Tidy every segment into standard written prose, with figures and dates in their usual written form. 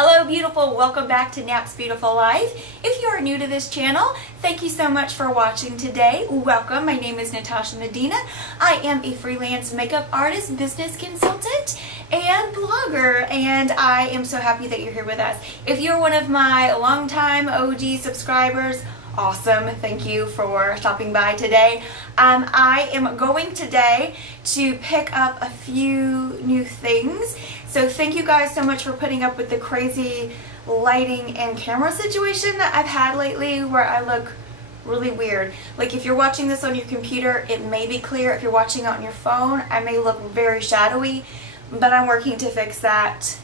Hello beautiful, welcome back to Nat's Beautiful Life. If you are new to this channel, thank you so much for watching today. Welcome, my name is Natasha Medina. I am a freelance makeup artist, business consultant, and blogger, and I am so happy that you're here with us. If you're one of my longtime OG subscribers, awesome. Thank you for stopping by today. I am going today to pick up a few new things. So thank you guys so much for putting up with the crazy lighting and camera situation that I've had lately where I look really weird. Like if you're watching this on your computer, it may be clear. If you're watching on your phone, I may look very shadowy, but I'm working to fix that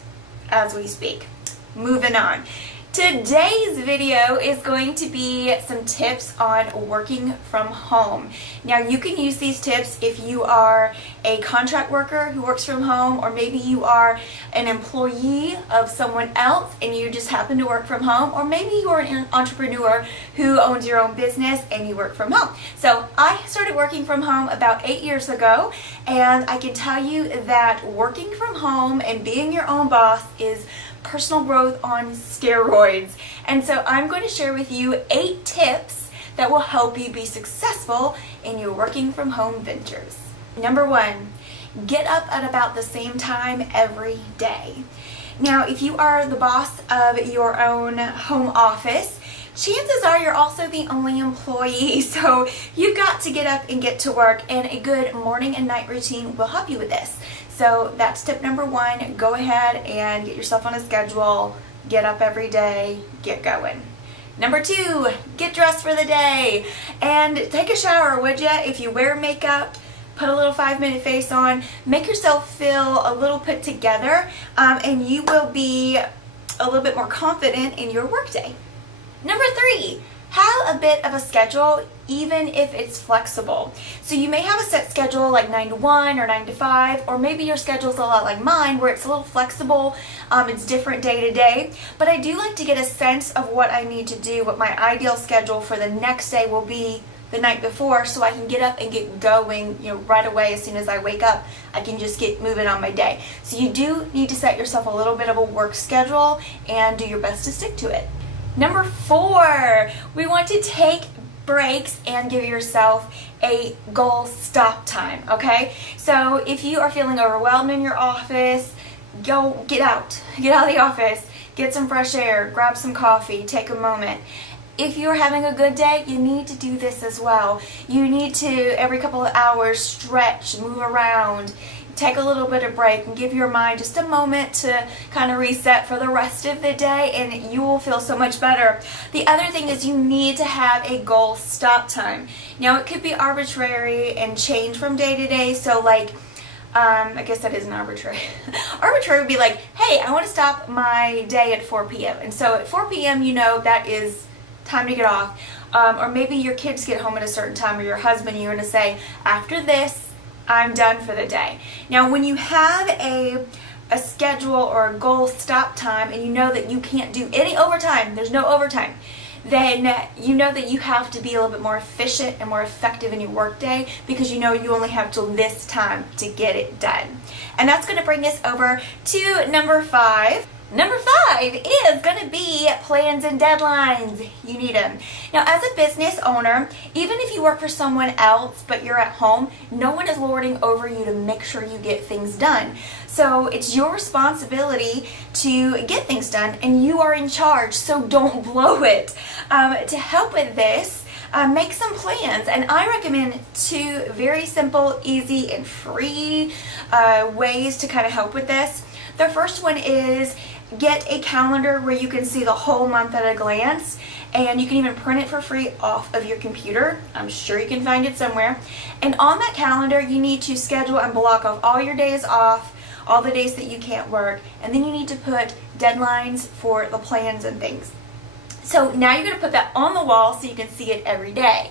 as we speak. Moving on. Today's video is going to be some tips on working from home. Now you can use these tips if you are a contract worker who works from home, or maybe you are an employee of someone else and you just happen to work from home, or maybe you are an entrepreneur who owns your own business and you work from home. So I started working from home about 8 years ago, and I can tell you that working from home and being your own boss is personal growth on steroids. And so I'm going to share with you 8 tips that will help you be successful in your working from home ventures. Number 1, get up at about the same time every day. Now, if you are the boss of your own home office, chances are you're also the only employee, so you've got to get up and get to work, and a good morning and night routine will help you with this. So that's tip number 1. Go ahead and get yourself on a schedule, get up every day, get going. Number 2, get dressed for the day and take a shower, would ya? If you wear makeup, put a little 5-minute face on, make yourself feel a little put together, and you will be a little bit more confident in your workday. Number 3, have a bit of a schedule, even if it's flexible. So you may have a set schedule like 9 to 1 or 9 to 5, or maybe your schedule's a lot like mine where it's a little flexible, it's different day to day. But I do like to get a sense of what I need to do, what my ideal schedule for the next day will be the night before, so I can get up and get going, right away. As soon as I wake up, I can just get moving on my day. So you do need to set yourself a little bit of a work schedule and do your best to stick to it. Number 4, we want to take breaks and give yourself a goal stop time, okay? So if you are feeling overwhelmed in your office, get out of the office, get some fresh air, grab some coffee, take a moment. If you're having a good day, you need to do this as well. You need to, every couple of hours, stretch, move around, take a little bit of break, and give your mind just a moment to kind of reset for the rest of the day, and you will feel so much better. The other thing is you need to have a goal stop time. Now it could be arbitrary and change from day to day, so like I guess that isn't arbitrary. Arbitrary would be like, hey, I want to stop my day at 4 p.m. And so at 4 p.m. that is time to get off. Or maybe your kids get home at a certain time, or your husband, you're going to say, after this, I'm done for the day. Now when you have a schedule or a goal stop time, and you know that you can't do any overtime, there's no overtime, then you know that you have to be a little bit more efficient and more effective in your workday, because you only have till this time to get it done. And that's going to bring us over to number 5. Number 5 is going to be plans and deadlines. You need them. Now, as a business owner, even if you work for someone else but you're at home, no one is lording over you to make sure you get things done. So it's your responsibility to get things done, and you are in charge, so don't blow it. To help with this, make some plans, and I recommend 2 very simple, easy, and free ways to kind of help with this. The first one is get a calendar where you can see the whole month at a glance, and you can even print it for free off of your computer. I'm sure you can find it somewhere. And on that calendar, you need to schedule and block off all your days off, all the days that you can't work, and then you need to put deadlines for the plans and things. So now you're going to put that on the wall so you can see it every day.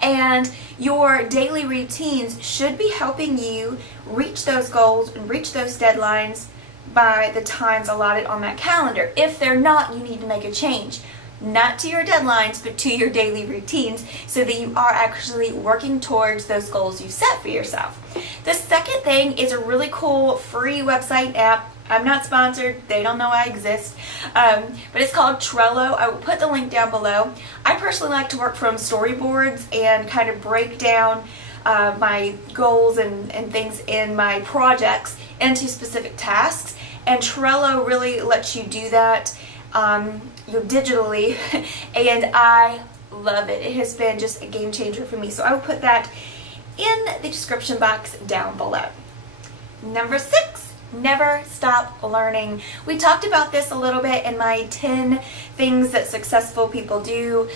And your daily routines should be helping you reach those goals and reach those deadlines by the times allotted on that calendar. If they're not, you need to make a change. Not to your deadlines, but to your daily routines, so that you are actually working towards those goals you've set for yourself. The second thing is a really cool free website app I'm not sponsored. They don't know I exist. But it's called Trello. I will put the link down below. I personally like to work from storyboards and kind of break down my goals and things in my projects into specific tasks. And Trello really lets you do that digitally. And I love it. It has been just a game changer for me. So I will put that in the description box down below. Number 6. Never stop learning. We talked about this a little bit in my 10 things that successful people do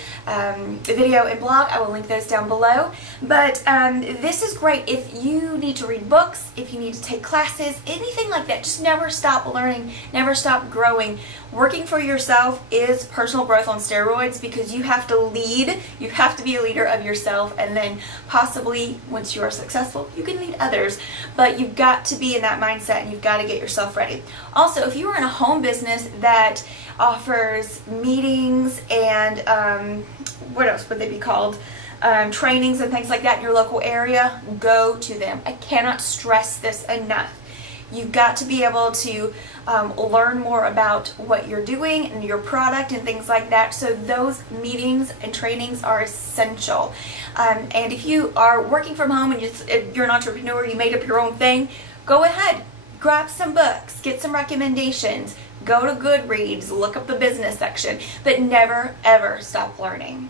video and blog. I will link those down below. But this is great if you need to read books, if you need to take classes, anything like that. Just never stop learning, never stop growing. Working for yourself is personal growth on steroids because you have to lead. You have to be a leader of yourself, and then possibly once you are successful, you can lead others. But you've got to be in that mindset, and you've got to get yourself ready. Also, if you are in a home business that offers meetings and what else would they be called? Trainings and things like that in your local area, go to them. I cannot stress this enough. You've got to be able to learn more about what you're doing and your product and things like that. So those meetings and trainings are essential. And if you are working from home and you're an entrepreneur, you made up your own thing, go ahead, grab some books, get some recommendations, go to Goodreads, look up the business section, but never ever stop learning.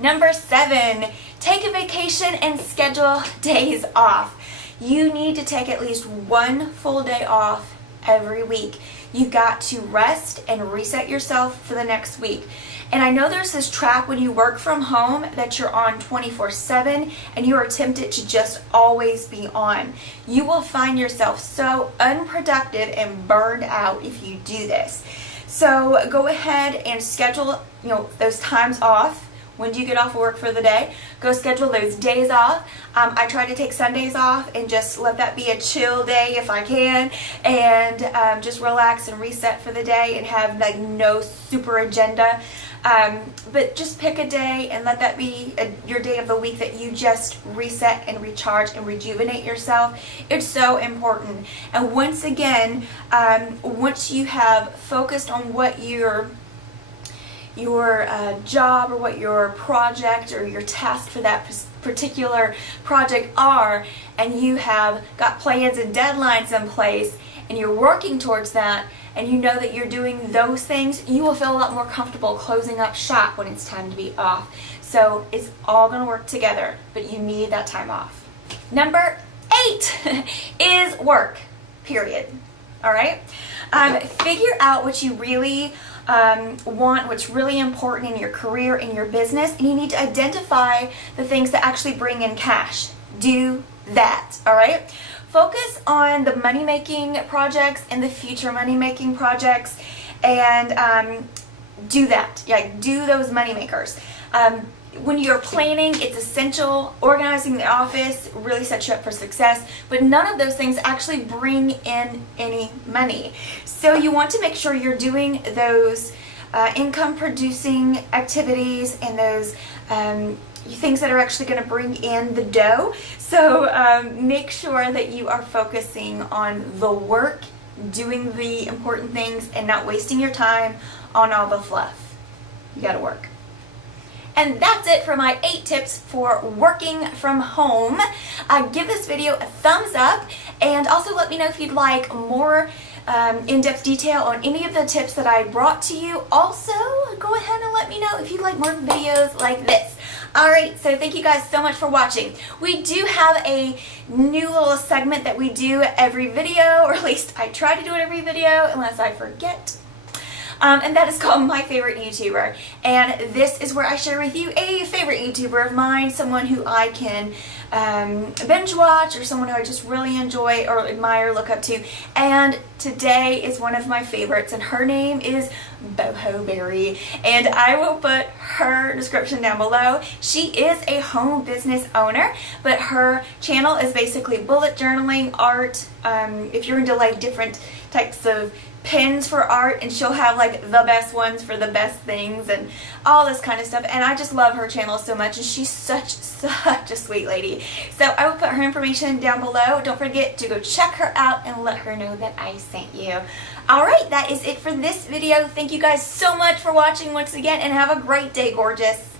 Number 7, take a vacation and schedule days off. You need to take at least one full day off every week. You've got to rest and reset yourself for the next week. And I know there's this trap when you work from home that you're on 24/7 and you are tempted to just always be on. You will find yourself so unproductive and burned out if you do this. So go ahead and schedule, those times off. When do you get off work for the day? Go schedule those days off. I try to take Sundays off and just let that be a chill day if I can, and just relax and reset for the day and have like no super agenda. But just pick a day and let that be your day of the week that you just reset and recharge and rejuvenate yourself. It's so important. And once again, once you have focused on what your job or what your project or your task for that particular project are, and you have got plans and deadlines in place and you're working towards that, and you know that you're doing those things, you will feel a lot more comfortable closing up shop when it's time to be off. So it's all going to work together, but you need that time off. Number 8 is work, period. All right? Figure out what you really want, what's really important in your career, in your business, and you need to identify the things that actually bring in cash. Do that, all right? Focus on the money-making projects and the future money-making projects, and do that. Do those money makers. When you're planning, it's essential. Organizing the office really sets you up for success, but none of those things actually bring in any money. So you want to make sure you're doing those income producing activities and those things that are actually going to bring in the dough. So make sure that you are focusing on the work, doing the important things, and not wasting your time on all the fluff. You got to work. And that's it for my 8 tips for working from home. Give this video a thumbs up, and also let me know if you'd like more in-depth detail on any of the tips that I brought to you. Also, go ahead and let me know if you'd like more videos like this. Alright, so thank you guys so much for watching. We do have a new little segment that we do every video, or at least I try to do it every video unless I forget. And that is called My Favorite YouTuber. And this is where I share with you a favorite YouTuber of mine, someone who I can binge watch, or someone who I just really enjoy or admire, look up to. And today is one of my favorites, and her name is Boho Berry. And I will put her description down below. She is a home business owner, but her channel is basically bullet journaling, art. If you're into like different types of pens for art, and she'll have like the best ones for the best things and all this kind of stuff. And I just love her channel so much, and she's such a sweet lady. So I will put her information down below. Don't forget to go check her out and let her know that I sent you. Alright, that is it for this video. Thank you guys so much for watching once again, and have a great day, gorgeous.